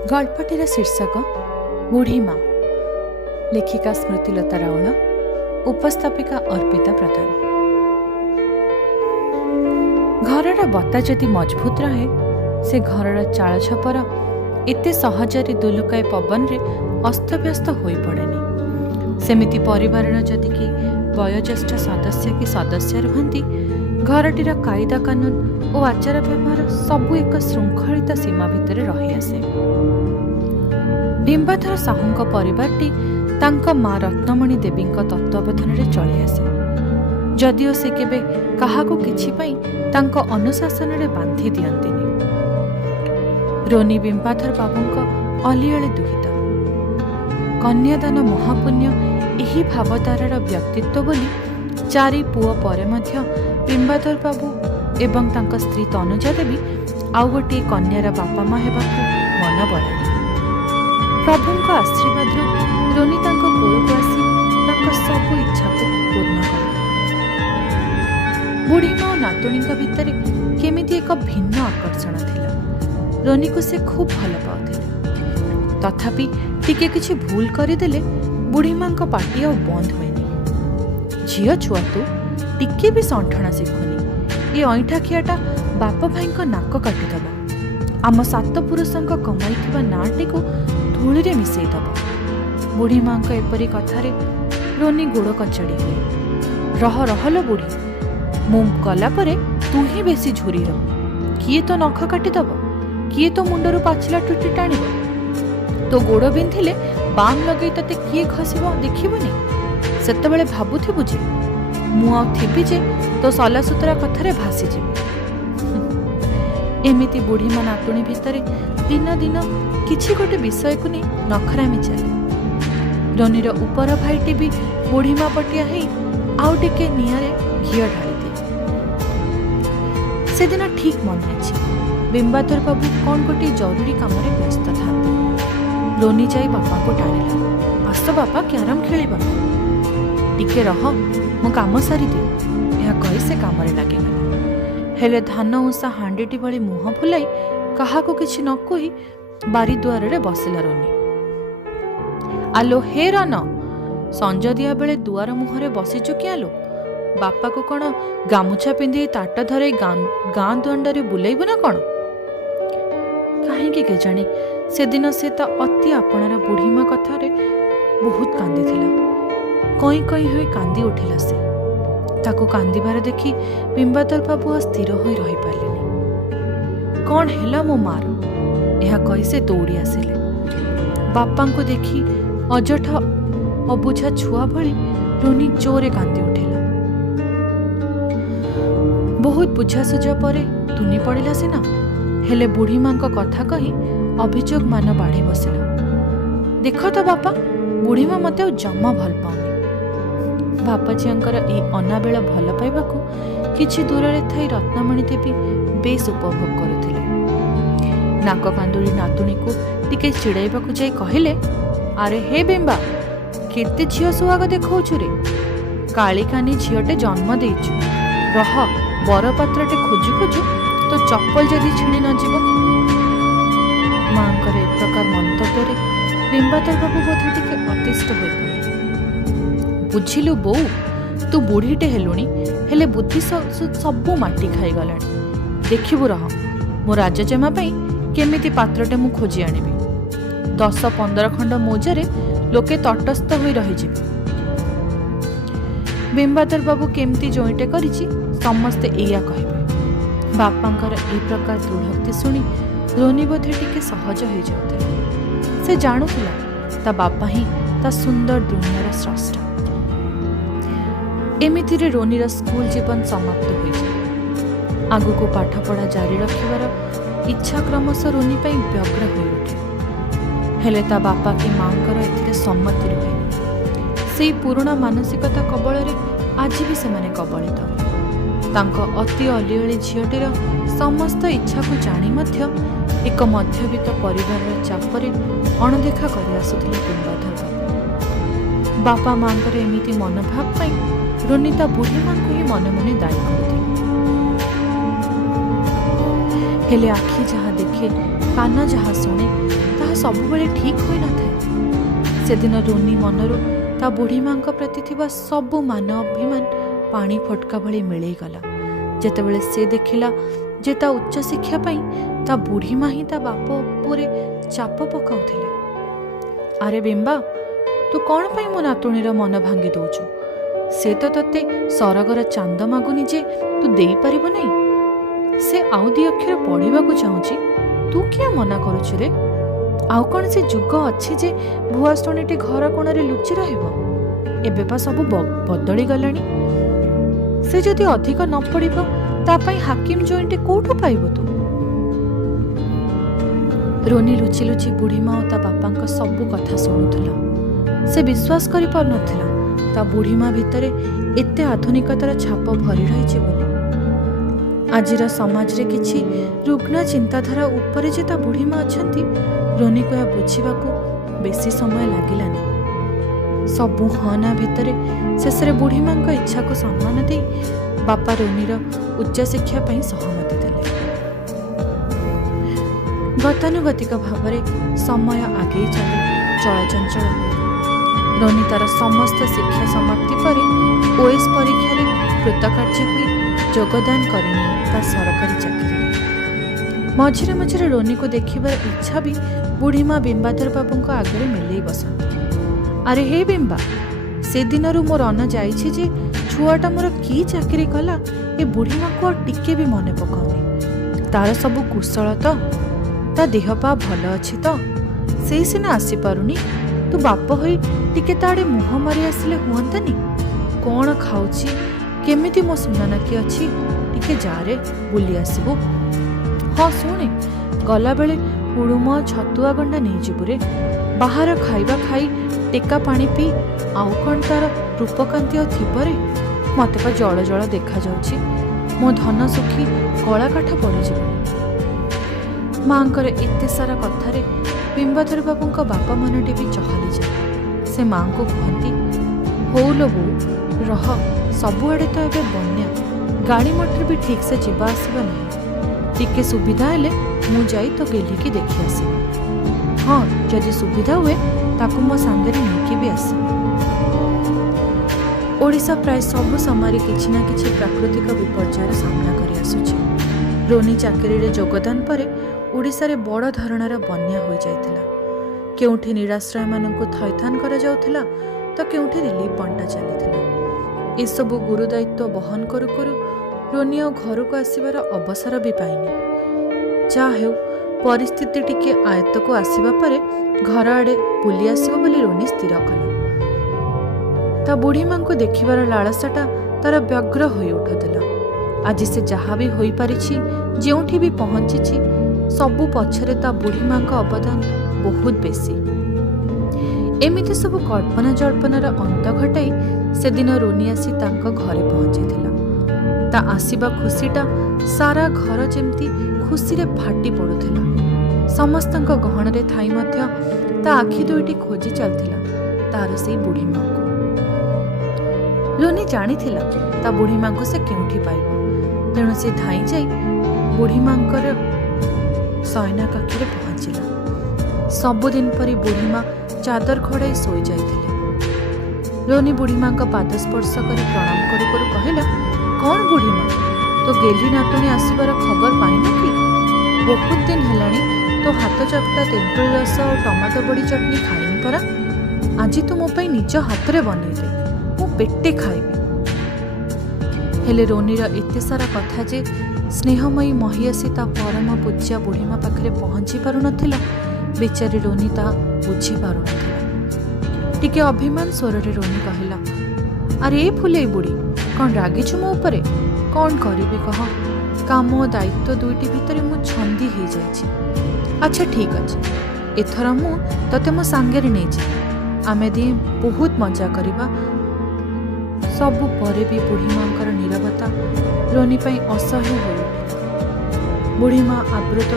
गल्पटीर शीर्षक बुढ़ी माँ। लेखिका स्मृतिलता रावल, उपस्थापिका अर्पिता प्रधान। घरर बता जदि मजबूत रहे से घरर चाल छपर एते सहजरे दुलुकाए पवन रे अस्तव्यस्त होई पड़ेनी। सेमिति परिवार जदि कि वयोज्येष्ठ सदस्य कि सदस्य रुहंती, घरटीर कायदा कानून और आचार व्यवहार सबू एक श्रृंखलित सीमा भितर रही आसे। बिंबाधर साहूंक परिवारटी तांका माँ रत्नमणि देवींक तत्वावधान रे चली आसे। जदिओ से केबे काहाको किछि पई तांको अनुशासन रे बांधी दियंतिनी। रोनी बिंबाधर बाबूंक अलिअली दुहित। कन्यादान महापुण्य एही भावधारार व्यक्तित्व बोली चारि पुओ परे मध्य बिंबाधर बाबू एवं तांका स्त्री तनुजा देवी आउ गोटे कन्यार बापा माँ हेबाकू मन बलानी। प्रभुंक आशीर्वाद रोनी तांको कोलको आसी तांको सबु इच्छा को पूर्ण कर। बुढ़ी माँ नातुणी भितर केमिति एक भिन्न आकर्षण थिला। रोनी को से खूब भल पाउथिले। तथापि टिके किछि भूल करिदेले बुढ़ी माँ पाटी आ बंद हुएनी। झियो छुआ तू टिके भी संठणा शिखुनी। ये ऐठा खियाटा बाप भाई नाक काटिदब। आम सात पुरुषों कमाई नाटी को धूली रे मिसई दब। बुढ़ी माँ एपरी कथारे रोनी गोड़ कचड़ी हुए। रह रहल बुढ़ी, मु गला परे तू ही बेसी झुरी रह। किए तो नख काटिदब, किए तो मुंडरू पाचिला टुटी टाणिब। तो गोड़ बिंधिले बाम लगे तते किए खसिब देखिबनी। सेतबेले भाबुथिबु जे मु आ थिबी जे तो सलासुतरा कथारे भासी जीवी। एमिति बुढ़ी माँ नातुणी भितर दिन दिन किछि गोटे विषय को नहीं नखरामी चले। रोनीर उपर भाईटी भी बुढ़ी माँ पटिया ही आउ टिके निआरे घिଅ ढाली दिए। से दिन ठीक मन अछि बिंबाधर बाबू कौन गोटे जरूरी काम रे व्यस्त था। रोनी जाई बापा को टाणिला। आस बापा क्यारम खेलिबा। टिके रह मु काम सारी दे। यह कहि से काम रे लागिगला। हेले धान उषा हांडीटी भली मुह फुलाई काहाको किछि न कहि बारी दुआर रे बसिला रोनी। आलो हे रन, संज दिया बेले दुआर मुहरे बसिचु क्या लो? बापा को कौन गामुछा पिंधि ताट धरे गाँ दुआंडारे बुलाइबु ना कौन? कहीं केजाणी से दिन से ता अति आपणार बुढ़ी माँ कथारे बहुत कांदी थिला। कई कई होई कांदी उठिला से। ताको कांदिबार देखि बिंबाधर बाबू स्थिर होई रही पारलेनी। कौन हेला मो मार? यह कही से दौड़ी आसिले। बापा को देखि अजठा अबुझा छुआ भली रोनी जोरे कांदी उठिला। बहुत बुझासुझा परे तुनी पड़िला सिना, हेले बुढ़ी माँ कथा कही अभियोग मान बाढ़ी बसिला। देख तो बापा, बुढ़ी माँ मते जमा भल पाउनी। बापाजींकर ए अनाबेल भल पाइबाकू किछि दूर थी रत्नमणि देवी बेस उपभोग करुथिले। नाक कांदुली नातुणी को टिके चिड़ाइबाकू जाई कहिले, अरे हे बिंबा, केते झियो सुहाग देखौछु रे? कालिकानी झियोटे जन्म देइछु। रह बरपात्रटे खोजु खोजु तो चप्पल जदि छिणी न जीव। मांकर एक प्रकार मंतव्य बिंबाधर बाबू बोधे टिके अतिष्ट होई पड़े। बुझिलु बो, तू बुढ़ीटे हेलुणी, हेले बुद्धि सबू माटी खाई गलानी। देखिबु रह मो राजजेमा पई केमिति पात्रटे मु खोजी आनिबी। 10-15 खंड मौजरे लोके तटस्थ होई रही जिबे। बिंबाधर बाबू केमिति जोईटे करिछि समस्ते एया कहिबे। बापांकर ए प्रकार दृढ़ोक्ति सुनी रोनी बोधे टिके सहज होई जाउथिला। से जाणुथिला ता बापा ही ता सुंदर दुनियार स्रष्टा। एमितिरे रोनीर स्कूल जीवन समाप्त होइछे। आगु को पाठ पढ़ा जारी रखिबार इच्छा क्रमश रोनी पई व्यग्र होई उठे। हेले ता बापा के मांकर एथिरे सम्मति रुहे। सेई पुराणा मानसिकता कबଳରେ आज भी सेमाने कबलित। तांको अति अलिअली झियोटीर समस्त इच्छा को जानी मध्य एक मध्यवित्त परिवार चापरे अणदेखा करि आसुथिले बिंबाधर बाबू। बापा मांकर एमिति मनोभाव पई रोनी ता बुढ़ी माँ को ही मने मने दायी करुथिले। हेले आखि जहाँ देखे, कान जहाँ शुणे, ତାହା ସବୁବେଳେ ଠିକ୍ ହୋଇନଥାଏ। ସେଦିନ ରୋନି ମନରୁ ତା ବୁଢ଼ୀ ମାଙ୍କ ପ୍ରତି ଥିବା ସବୁ ମାନ ଅଭିମାନ ପାଣି ଫଟକା ଭଳି ମିଳେଇଗଲା ଯେତେବେଳେ ସେ ଦେଖିଲା ଯେ ତା ଉଚ୍ଚଶିକ୍ଷା ପାଇଁ ତା ବୁଢ଼ୀ ମା ହିଁ ତା ବାପ ଉପରେ ଚାପ ପକାଉଥିଲେ। ଆରେ ବିମ୍ବା, ତୁ କ'ଣ ପାଇଁ ମୋ ନାତୁଣୀର ମନ ଭାଙ୍ଗି ଦେଉଛୁ? ସେ ତ ତତେ ସରଗର ଚାନ୍ଦ ମାଗୁନି ଯେ ତୁ ଦେଇପାରିବ ନାହିଁ। ସେ ଆଉ 2 ଅକ୍ଷର ପଢ଼ିବାକୁ ଚାହୁଁଛି, ତୁ କିଏ ମନା କରୁଛୁ ରେ? ଆଉ କ'ଣ ସେ ଯୁଗ ଅଛି ଯେ ଭୁଆସୁଣୀଟି ଘର କୋଣରେ ଲୁଚି ରହିବ? ଏବେ ବା ସବୁ ବଦଳି ଗଲାଣି। ସେ ଯଦି ଅଧିକ ନ ପଡ଼ିବ ତା ପାଇଁ ହାକିମ ଜଏଣ୍ଟ କୋଉଠୁ ପାଇବ ତୁ? ରୋନି ଲୁଚି ଲୁଚି ବୁଢ଼ୀ ମା ଓ ତା ବାପାଙ୍କ ସବୁ କଥା ଶୁଣୁଥିଲା। ସେ ବିଶ୍ୱାସ କରିପାରୁନଥିଲା ତା ବୁଢ଼ୀ ମା ଭିତରେ ଏତେ ଆଧୁନିକତାର ଛାପ ଭରି ରହିଛି ବୋଲି। ଆଜିର ସମାଜରେ କିଛି ରୁଗ୍ଣ ଚିନ୍ତାଧାରା ଉପରେ ଯେ ତା ବୁଢ଼ୀ ମା ଅଛନ୍ତି, ରୋନିକୁ ଏହା ବୁଝିବାକୁ ବେଶୀ ସମୟ ଲାଗିଲାନି। ସବୁ ହନା ଭିତରେ ଶେଷରେ ବୁଢ଼ୀ ମାଙ୍କ ଇଚ୍ଛାକୁ ସମ୍ମାନ ଦେଇ ବାପା ରୋନିର ଉଚ୍ଚଶିକ୍ଷା ପାଇଁ ସହମତି ଦେଲେ। ଗତାନୁଗତିକ ଭାବରେ ସମୟ ଆଗେଇ ଚାଲେ ଚଳଚଞ୍ଚଳ ହୋଇ। ରୋନି ତାର ସମସ୍ତ ଶିକ୍ଷା ସମାପ୍ତି ପରେ OS ପରୀକ୍ଷାରେ କୃତକାର୍ଯ୍ୟ ହୋଇ ଯୋଗଦାନ କରିନିଏ ତା ସରକାରୀ ଚାକିରିରେ। ମଝିରେ ମଝିରେ ରୋନିକୁ ଦେଖିବାର ଇଚ୍ଛା ବି ବୁଢ଼ୀ ମା ବିମ୍ବାଧର ବାବୁଙ୍କ ଆଗରେ ମେଲେଇ ବସନ୍ତି। ଆରେ ହେ ବିମ୍ବା, ସେଦିନରୁ ମୋର ଅନ ଯାଇଛି ଯେ ଛୁଆଟା ମୋର କି ଚାକିରି କଲା ଏ ବୁଢ଼ୀ ମାକୁ ଆଉ ଟିକେ ବି ମନେ ପକାଉନି। ତାର ସବୁ କୁଶଳ ତ? ତା ଦେହ ପା ଭଲ ଅଛି ତ? ସେଇ ସିନା ଆସିପାରୁନି। ତୁ ବାପ ହୋଇ ଟିକେ ତା ଆଡ଼େ ମୁହଁ ମାରି ଆସିଲେ ହୁଅନ୍ତାନି? କ'ଣ ଖାଉଛି, କେମିତି ମୋ ସୁନାନାକି ଅଛି, ଟିକେ ଯାରେ ବୁଲି ଆସିବୁ। ହଁ ଶୁଣେ, ଗଲାବେଳେ ହୁଡ଼ୁମ ଛତୁଆ ଗଣ୍ଡା ନେଇଯିବୁ ରେ। ବାହାର ଖାଇବା ଖାଇ ଟେକା ପାଣି ପିଇ ଆଉ କ'ଣ ତାର ରୂପକାନ୍ତି ଆଉ ଥିବରେ? ମୋତେ ବା ଜଳ ଜଳ ଦେଖାଯାଉଛି। ମୋ ଧନ ଶୁଖି କଳାକାଠ ପଡ଼ିଯିବନି। ମାଙ୍କର ଏତେ ସାରା କଥାରେ ବିମ୍ବାଧର ବାବୁଙ୍କ ବାପା ମନଟି ବି ଚହଲିଯାଏ। ସେ ମାଙ୍କୁ କୁହନ୍ତି, ହଉ ଲୋ ବୋଉ, ରହ, ସବୁଆଡ଼େ ତ ଏବେ ବନ୍ୟା, ଗାଡ଼ି ମଟର ବି ଠିକ୍ସେ ଯିବା ଆସିବା ନାହିଁ। ଟିକେ ସୁବିଧା ହେଲେ ମୁଁ ଯାଇ ତ ଗେଲିକି ଦେଖି ଆସିବି। ହଁ, ଯଦି ସୁବିଧା ହୁଏ ତାକୁ ମୋ ସାଙ୍ଗରେ ନେଇକି ବି ଆସିବି। ଓଡ଼ିଶା ପ୍ରାୟ ସବୁ ସମୟରେ କିଛି ନା କିଛି ପ୍ରାକୃତିକ ବିପର୍ଯ୍ୟୟର ସାମ୍ନା କରି ଆସୁଛି। ରୋନି ଚାକିରିରେ ଯୋଗଦାନ ପରେ ଓଡ଼ିଶାରେ ବଡ଼ ଧରଣର ବନ୍ୟା ହୋଇଯାଇଥିଲା। କେଉଁଠି ନିରାଶ୍ରୟମାନଙ୍କୁ ଥଇଥାନ କରାଯାଉଥିଲା ତ କେଉଁଠି ରିଲିଫ୍ ବଣ୍ଟା ଚାଲିଥିଲା। ଏସବୁ ଗୁରୁ ଦାୟିତ୍ୱ ବହନ କରୁ କରୁ ରୋନି ଆଉ ଘରକୁ ଆସିବାର ଅବସର ବି ପାଇନି। ଯାହା ହେଉ, ପରିସ୍ଥିତି ଟିକେ ଆୟତ୍ତକୁ ଆସିବା ପରେ ଘର ଆଡ଼େ ବୁଲି ଆସିବ ବୋଲି ରୋନି ସ୍ଥିର କଲା। ତା ବୁଢ଼ୀ ମାଙ୍କୁ ଦେଖିବାର ଲାଳସାଟା ତାର ବ୍ୟଗ୍ର ହୋଇ ଉଠୁଥିଲା। ଆଜି ସେ ଯାହା ବି ହୋଇପାରିଛି, ଯେଉଁଠି ବି ପହଞ୍ଚିଛି, ସବୁ ପଛରେ ତା ବୁଢ଼ୀ ମାଙ୍କ ଅବଦାନ ବହୁତ ବେଶୀ। ଏମିତି ସବୁ କଳ୍ପନା ଜଳ୍ପନାର ଅନ୍ତ ଘଟାଇ ସେଦିନ ରୋନି ଆସି ତାଙ୍କ ଘରେ ପହଞ୍ଚିଥିଲା। ତା ଆସିବା ଖୁସିଟା ସାରା ଘର ଯେମିତି ଖୁସିରେ ଫାଟି ପଡ଼ୁଥିଲା। ସମସ୍ତଙ୍କ ଗହଣରେ ଥାଇ ମଧ୍ୟ ତା ଆଖି ଦୁଇଟି ଖୋଜି ଚାଲିଥିଲା ତାର ସେଇ ବୁଢ଼ୀ ମାଙ୍କୁ। ରୋନି ଜାଣିଥିଲା ତା ବୁଢ଼ୀ ମାଙ୍କୁ ସେ କେଉଁଠି ପାଇବ। ତେଣୁ ସେ ଧାଇଁ ଯାଇ ବୁଢ଼ୀ ମାଙ୍କର ଶୟନ କକ୍ଷରେ ପହଞ୍ଚିଲା। ସବୁଦିନ ପରି ବୁଢ଼ୀ ମା ଚାଦର ଘୋଡ଼ାଇ ଶୋଇଯାଇଥିଲେ। ରୋନି ବୁଢ଼ୀ ମାଙ୍କ ପାଦ ସ୍ପର୍ଶ କରି ପ୍ରଣାମ କରୁ କରୁ କହିଲା, କ'ଣ ବୁଢ଼ୀ ମା, ତୋ ଗେଲି ନାତୁଣୀ ଆସିବାର ଖବର ପାଇନ କି? ବହୁତ ଦିନ ହେଲାଣି ତୋ ହାତ ଚକଟା ତେନ୍ତୁଳି ରସ ଆଉ ଟମାଟୋ ବଡ଼ି ଚଟଣି ଖାଇନି ପରା। ଆଜି ତୁ ମୋ ପାଇଁ ନିଜ ହାତରେ ବନେଇଦେ, ମୁଁ ପେଟେ ଖାଇବି। ହେଲେ ରୋନିର ଏତେ ସାରା କଥା ଯେ ସ୍ନେହମୟୀ ମହିଆସୀ ତା ପରମ ପୂଜ୍ୟା ବୁଢ଼ୀମା ପାଖରେ ପହଞ୍ଚି ପାରୁନଥିଲା। ବିଚାରୀ ରୋନି ତାହା ବୁଝିପାରୁନଥିଲା। ଟିକେ ଅଭିମାନ ସ୍ୱରରେ ରୋନି କହିଲା, ଆରେ ଏ ଫୁଲେଇ ବୁଢ଼ୀ, କ'ଣ ରାଗିଛୁ ମୋ ଉପରେ? କ'ଣ କରିବି କହ, କାମ ଓ ଦାୟିତ୍ୱ ଦୁଇଟି ଭିତରେ ମୁଁ ଛନ୍ଦି ହେଇଯାଇଛି। ଆଚ୍ଛା ଠିକ୍ ଅଛି, ଏଥର ମୁଁ ତତେ ମୋ ସାଙ୍ଗରେ ନେଇଯିବି। ଆମେ ଦିଏ ବହୁତ ମଜା କରିବା। ସବୁ ପରେ ବି ବୁଢ଼ୀ ମାଙ୍କର ନୀରବତା ରୋନି ପାଇଁ ଅସହ୍ୟ ହୋଇ ବୁଢ଼ୀ ମା ଆବୃତ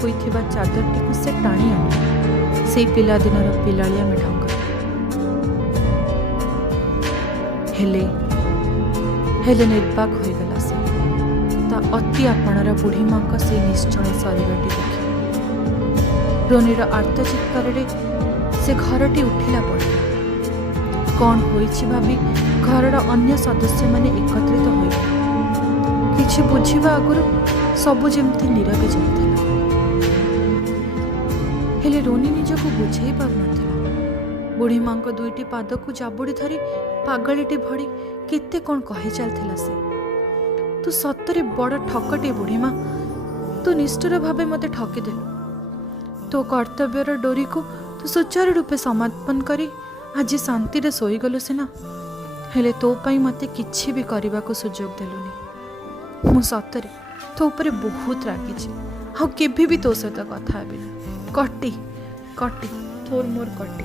ହୋଇଥିବା ଚାଦରଟିକୁ ସେ ଟାଣି ଆଣିଲା ସେଇ ପିଲାଦିନର ପିଲାଳିଆମି ଢଙ୍ଗରେ। ହେଲେ ନିର୍ବାକ ହୋଇଗଲା ସେ ତା ଅତି ଆପଣାର ବୁଢ଼ୀ ମାଙ୍କ ସେଇ ନିଶ୍ଚଳ ଶରୀରଟି ଦେଖି। ରୋନିର ଆର୍ତ୍ତ ଚିତ୍କାରରେ ସେ ଘରଟି ଉଠିଲା ପଡ଼ିଲା। କ'ଣ ହୋଇଛି ଭାବି ଘରର ଅନ୍ୟ ସଦସ୍ୟମାନେ ଏକତ୍ରିତ ହୋଇଗଲେ। କିଛି ବୁଝିବା ଆଗରୁ ସବୁ ଯେମିତି ନୀରବେ ଯାଇଥିଲା। ହେଲେ ରୋନି ନିଜକୁ ବୁଝାଇ ପାରୁନଥିଲା। ବୁଢ଼ୀ ମାଙ୍କ ଦୁଇଟି ପାଦକୁ ଜାବୁଡ଼ି ଧରି ପାଗଳିଟି ଭଳି କେତେ କ'ଣ କହି ଚାଲିଥିଲା ସେ। ତୁ ସତରେ ବଡ଼ ଠକଟେ ବୁଢ଼ୀମା, ତୁ ନିଷ୍ଠୁର ଭାବେ ମୋତେ ଠକିଦେଲୁ। ତୋ କର୍ତ୍ତବ୍ୟର ଡୋରିକୁ ତୁ ସୁଚାରୁ ରୂପେ ସମାପନ କରି ଆଜି ଶାନ୍ତିରେ ଶୋଇଗଲୁ ସିନା, ହେଲେ ତୋ ପାଇଁ ମୋତେ କିଛି ବି କରିବାକୁ ସୁଯୋଗ ଦେଲୁନି। ମୁଁ ସତରେ ତୋ ଉପରେ ବହୁତ ରାଗିଛି, ଆଉ କେବେ ବି ତୋ ସହିତ କଥା ହେବିନି। କଟି ତୋର ମୋର କଟି।